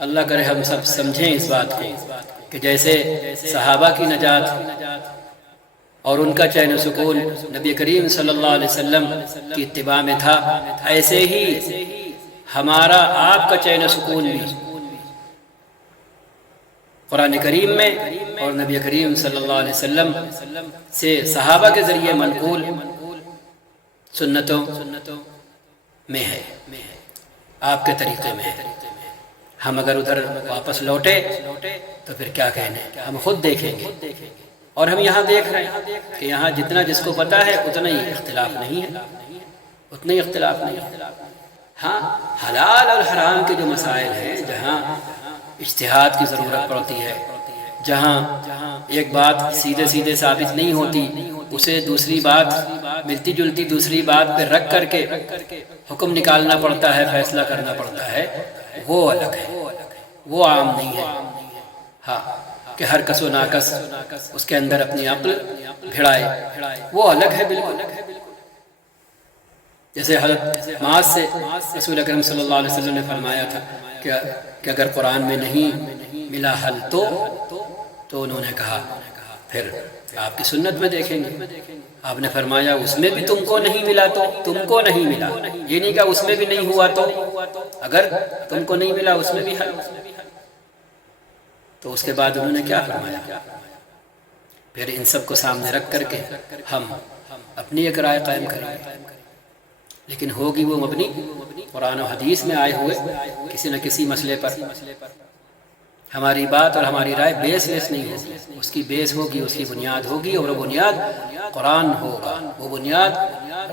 اللہ کرے ہم سب سمجھیں اس بات کو کہ جیسے صحابہ کی نجات اور ان کا چین و سکون نبی کریم صلی اللہ علیہ وسلم کی اتباع میں تھا، ایسے ہی ہمارا آپ کا چین و سکون بھی قرآن کریم میں اور نبی کریم صلی اللہ علیہ وسلم سے صحابہ کے ذریعے منقول سنتوں میں ہے، آپ کے طریقے میں ہے۔ ہم اگر ادھر واپس لوٹے تو پھر کیا کہنے، ہم خود دیکھیں گے، اور ہم یہاں دیکھ رہے ہیں کہ یہاں جتنا جس کو پتا ہے اتنا ہی اختلاف نہیں ہے، اتنا ہی اختلاف نہیں ہے۔ ہاں، حلال اور حرام کے جو مسائل ہیں، جہاں اجتہاد کی ضرورت پڑتی ہے، جہاں ایک بات سیدھے سیدھے ثابت نہیں ہوتی، اسے دوسری بات ملتی جلتی دوسری بات پہ رکھ کر کے حکم نکالنا پڑتا ہے، فیصلہ کرنا پڑتا ہے، وہ الگ ہے، وہ عام نہیں ہے۔ ہاں، کہ ہر کس و ناکس اس کے اندر اپنی عقل بھیڑائے، وہ الگ ہے بالکل۔ جیسے حضرت معاذ سے رسول اکرم صلی اللہ علیہ وسلم نے فرمایا تھا کہ اگر قرآن میں نہیں ملا حل تو انہوں نے کہا پھر آپ کی سنت میں دیکھیں گے۔ آپ نے فرمایا اس میں بھی تم کو نہیں ملا تو تم کو نہیں ملا، یہ نہیں کہا اس میں بھی نہیں ہوا تو، اگر تم کو نہیں ملا اس میں بھی حل۔ تو اس کے بعد انہوں نے کیا فرمایا؟ پھر ان سب کو سامنے رکھ کر کے ہم اپنی ایک رائے قائم کریں گے، لیکن ہوگی وہ مبنی قرآن و حدیث میں آئے ہوئے کسی نہ کسی مسئلے پر۔ ہماری بات اور ہماری رائے بیس لیس نہیں ہوگی، اس کی بیس ہوگی، اس کی بنیاد ہوگی، اور وہ بنیاد قرآن ہوگا، وہ بنیاد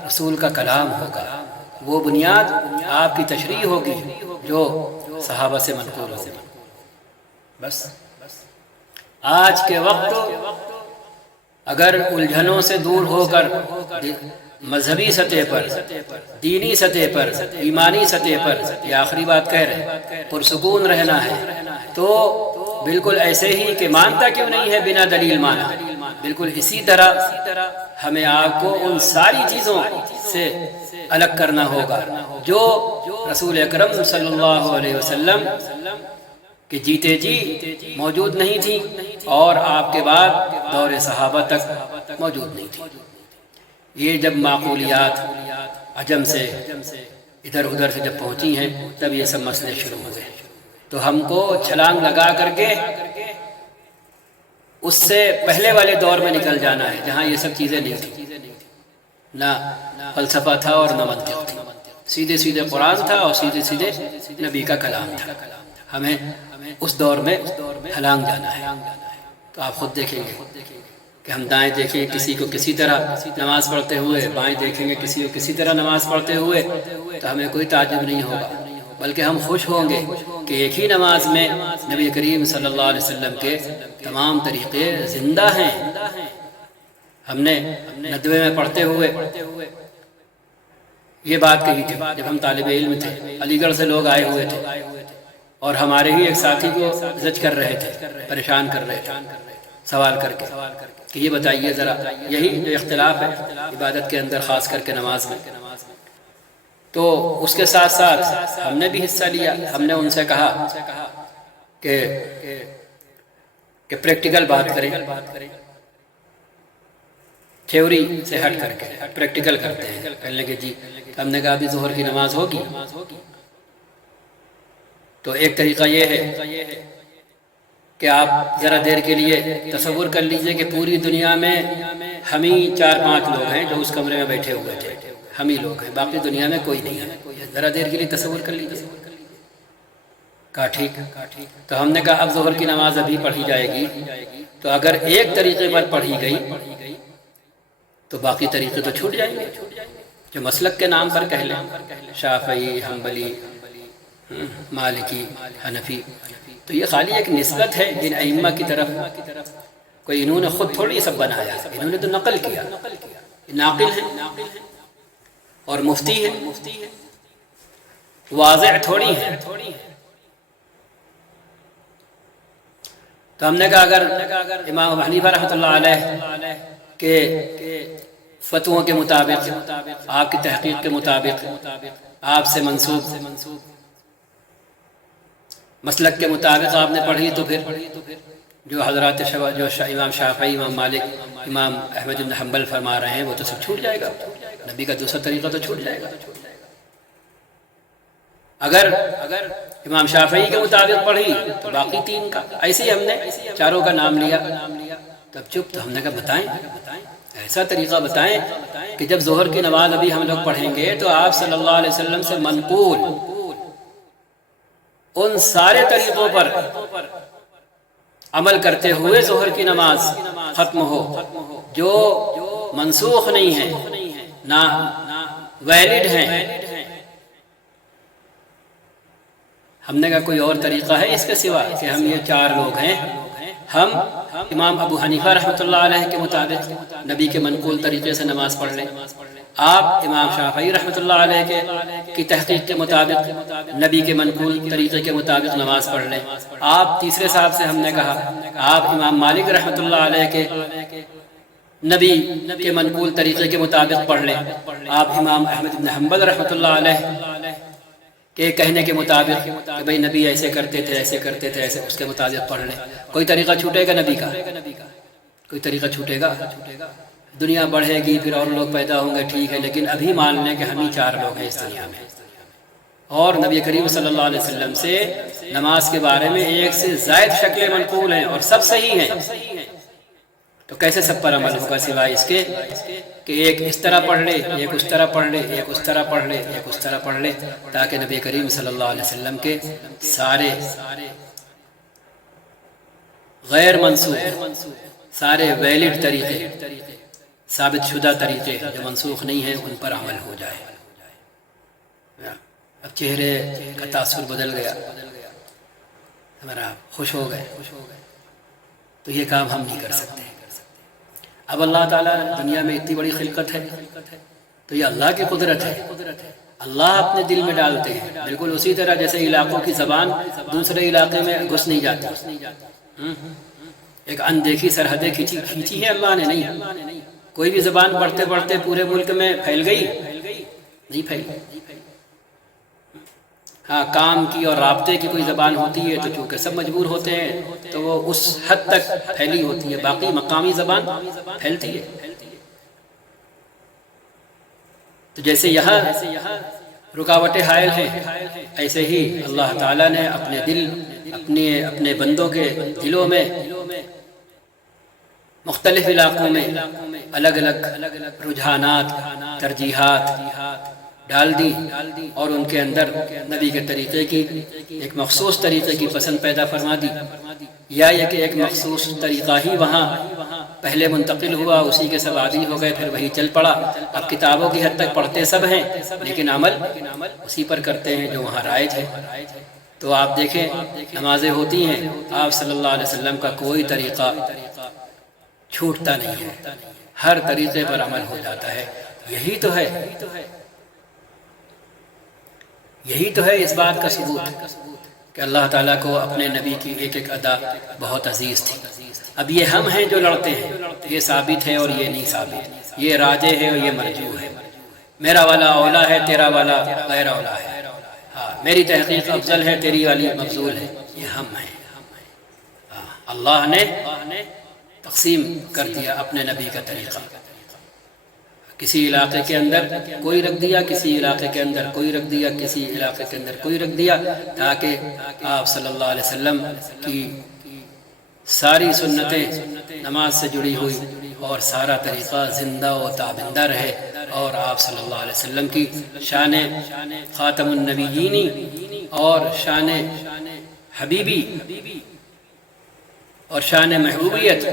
رسول کا کلام ہوگا، وہ بنیاد آپ کی تشریح ہوگی جو صحابہ سے منقول ہوگی۔ بس آج کے وقت اگر الجھنوں سے دور ہو کر مذہبی سطح پر، دینی سطح پر، ایمانی سطح پر، یہ آخری بات کہہ رہے، پرسکون رہنا ہے، تو بالکل ایسے ہی کہ مانتا کیوں نہیں ہے بنا دلیل مانا، بالکل اسی طرح ہمیں آپ کو ان ساری چیزوں سے الگ کرنا ہوگا جو رسول اکرم صلی اللہ علیہ وسلم کہ جیتے جی موجود نہیں تھی، اور آپ کے بعد دور صحابہ تک موجود نہیں تھی۔ یہ جب معقولیات عجم سے ادھر ادھر سے جب پہنچی ہیں تب یہ سب مسئلے شروع ہوئے، تو ہم کو چھلانگ لگا کر کے اس سے پہلے والے دور میں نکل جانا ہے جہاں یہ سب چیزیں نہیں تھیں، نہ فلسفہ تھا اور نہ منطق تھی، سیدھے سیدھے قرآن تھا اور سیدھے سیدھے نبی کا کلام تھا۔ ہمیں اس دور میں چھلانگ جانا ہے۔ تو آپ خود دیکھیں گے کہ ہم دائیں دیکھیں کسی کو کسی طرح نماز پڑھتے ہوئے، بائیں دیکھیں گے کسی کو کسی طرح نماز پڑھتے ہوئے، تو ہمیں کوئی تعجب نہیں ہوگا، بلکہ ہم خوش ہوں گے کہ ایک ہی نماز میں نبی کریم صلی اللہ علیہ وسلم کے تمام طریقے زندہ ہیں۔ ہم نے ندوے میں پڑھتے ہوئے یہ بات کہی تھی جب ہم طالب علم تھے، علی گڑھ سے لوگ آئے ہوئے تھے اور ہمارے ہی ایک ساتھی کو زج کر رہے تھے، پریشان کر رہے تھے سوال کر کے کہ یہ بتائیے ذرا، یہی جو اختلاف ہے عبادت کے اندر خاص کر کے نماز میں، تو اس کے ساتھ ساتھ ہم نے بھی حصہ لیا۔ ہم نے ان سے کہا کہ پریکٹیکل بات کریں، تھیوری سے ہٹ کر کے پریکٹیکل کرتے ہیں۔ کہنے لگے جی، ہم نے کہا ابھی ظہر کی نماز ہوگی، تو ایک طریقہ یہ ہے کہ آپ ذرا دیر کے لیے تصور کر لیجئے کہ پوری دنیا میں ہم ہی 4-5 لوگ ہیں جو اس کمرے میں بیٹھے ہوئے تھے، ہم ہی لوگ ہیں، باقی دنیا میں کوئی نہیں ہے، ذرا دیر کے لیے تصور کر لیجئے۔ کہا ٹھیک، تو ہم نے کہا اب ظہر کی نماز ابھی پڑھی جائے گی، تو اگر ایک طریقے پر پڑھی گئی تو باقی طریقے تو چھوٹ جائیں گے، جو مسلک کے نام پر کہہ لیں، شافعی، حنبلی، مالکی، حنفی، تو یہ خالی ایک نسبت ہے ان ائمہ کی طرف، کوئی انہوں نے خود تھوڑی سب بنایا، انہوں نے تو نقل کیا، ناقل ہیں اور مفتی ہیں، واضح تھوڑی ہیں۔ تو ہم نے کہا اگر امام ابو حنیفہ رحمۃ اللہ علیہ کے فتووں کے مطابق، آپ کی تحقیق کے مطابق، آپ سے منسوب مسلک کے مطابق آپ نے پڑھی تو پھر جو حضرات امام شافعی، امام مالک، امام احمد بن حنبل فرما رہے ہیں وہ تو سب چھوٹ جائے گا، نبی کا دوسرا طریقہ تو چھوٹ جائے گا۔ اگر امام شافعی کے مطابق پڑھی تو باقی تین کا، ایسے ہی ہم نے چاروں کا نام لیا، تب چپ، تو ہم نے کہا بتائیں ایسا طریقہ بتائیں کہ جب ظہر کی نماز ابھی ہم لوگ پڑھیں گے تو آپ صلی اللہ علیہ وسلم سے منقول ان سارے طریقوں پر عمل کرتے ہوئے ظہر کی نماز ختم ہو جو منسوخ نہیں ہے، نہ ویلڈ ہیں۔ ہم نے کہا کوئی اور طریقہ ہے اس کے سوا کہ ہم یہ چار لوگ ہیں، ہم امام ابو حنیفہ رحمۃ اللہ علیہ کے مطابق نبی کے منقول طریقے سے نماز پڑھ لیں، آپ امام شافعی رحمۃ اللہ علیہ کی تحقیق کے مطابق نبی کے منقول طریقے کے مطابق نماز پڑھ لیں، آپ تیسرے صاحب سے ہم نے کہا آپ امام مالک رحمۃ اللہ علیہ کے نبی کے منقول طریقے کے مطابق پڑھ لیں، آپ امام احمد بن حنبل رحمۃ اللہ علیہ کے کہنے کے مطابق کہ بھئی نبی ایسے کرتے تھے ایسے کرتے تھے ایسے، اس کے مطابق پڑھ لیں۔ کوئی طریقہ چھوٹے گا نبی کا؟ کوئی طریقہ چھوٹے گا؟ دنیا بڑھے گی، پھر اور لوگ پیدا ہوں گے، ٹھیک ہے، لیکن ابھی مان لیں کہ ہم ہی چار لوگ ہیں اس دنیا میں، اور نبی کریم صلی اللہ علیہ وسلم سے نماز کے بارے میں ایک سے زائد شکلیں منقول ہیں اور سب صحیح ہیں، تو کیسے سب پر عمل ہوگا سوائے اس کے کہ ایک اس طرح پڑھ لے، ایک اس طرح پڑھ لے، ایک اس طرح پڑھ لے، ایک اس طرح پڑھ لے، تاکہ نبی کریم صلی اللہ علیہ وسلم کے سارے غیر منسوخ، سارے ویلڈ طریقے، ثابت شدہ طریقے جو منسوخ نہیں ہیں ان پر عمل ہو جائے۔ اب چہرے کا تاثر بدل گیا، ہمارا خوش ہو گئے، تو یہ کام ہم نہیں کر سکتے۔ اب اللہ تعالیٰ دنیا میں اتنی بڑی خلقت ہے تو یہ اللہ کی قدرت ہے، اللہ اپنے دل میں ڈالتے ہیں، بالکل اسی طرح جیسے علاقوں کی زبان دوسرے علاقے میں گھس نہیں جاتی، ایک اندیکھی سرحدیں کھینچی ہے اللہ نے؟ نہیں، کوئی بھی زبان بڑھتے بڑھتے پورے ملک میں پھیل گئی؟ نہیں پھیل۔ ہاں، کام کی اور رابطے کی کوئی زبان ہوتی ہے تو چونکہ سب مجبور ہوتے ہیں تو وہ اس حد تک پھیلی ہوتی ہے، باقی مقامی زبان پھیلتی ہے۔ تو جیسے یہاں رکاوٹیں حائل ہیں، ایسے ہی اللہ تعالیٰ نے اپنے دل، اپنے بندوں کے دلوں میں مختلف علاقوں میں الگ الگ رجحانات، ترجیحات ڈال دی، اور ان کے اندر نبی کے طریقے کی ایک مخصوص طریقے کی پسند پیدا فرما دی، یا یہ کہ ایک مخصوص طریقہ ہی وہاں پہلے منتقل ہوا، اسی کے سب عادی ہو گئے، پھر وہی چل پڑا۔ اب کتابوں کی حد تک پڑھتے سب ہیں لیکن عمل اسی پر کرتے ہیں جو وہاں رائج ہے۔ تو آپ دیکھیں نمازیں ہوتی ہیں، آپ صلی اللہ علیہ وسلم کا کوئی طریقہ چھوٹتا نہیں ہے، ہر طریقے پر عمل ہو جاتا ہے۔ یہی تو ہے اس بات کا ثبوت کہ اللہ تعالیٰ کو اپنے نبی کی ایک ایک ادا بہت عزیز تھی۔ اب یہ ہم ہیں جو لڑتے ہیں، یہ ثابت ہے اور یہ نہیں ثابت، یہ راجح ہے اور یہ مرجوح ہے، میرا والا اولا ہے، تیرا والا غیر اولا ہے، ہاں میری تحقیق افضل ہے، تیری والی مفضول ہے، یہ ہم ہیں۔ اللہ نے تقسیم کر دیا اپنے نبی کا طریقہ، کسی علاقے کے اندر کوئی رکھ دیا، کسی علاقے کے اندر کوئی رکھ دیا، کسی علاقے کے اندر کوئی رکھ دیا، تاکہ آپ صلی اللہ علیہ وسلم کی ساری سنتیں نماز سے جڑی ہوئی اور سارا طریقہ زندہ و تابندہ رہے، اور آپ صلی اللہ علیہ وسلم کی شان خاتم النبیینی اور شان حبیبی اور شان محبوبیت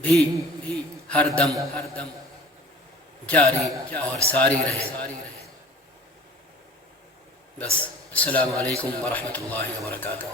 بھی ہر دم جاری اور ساری رہے۔ بس، السلام علیکم ورحمۃ اللہ وبرکاتہ۔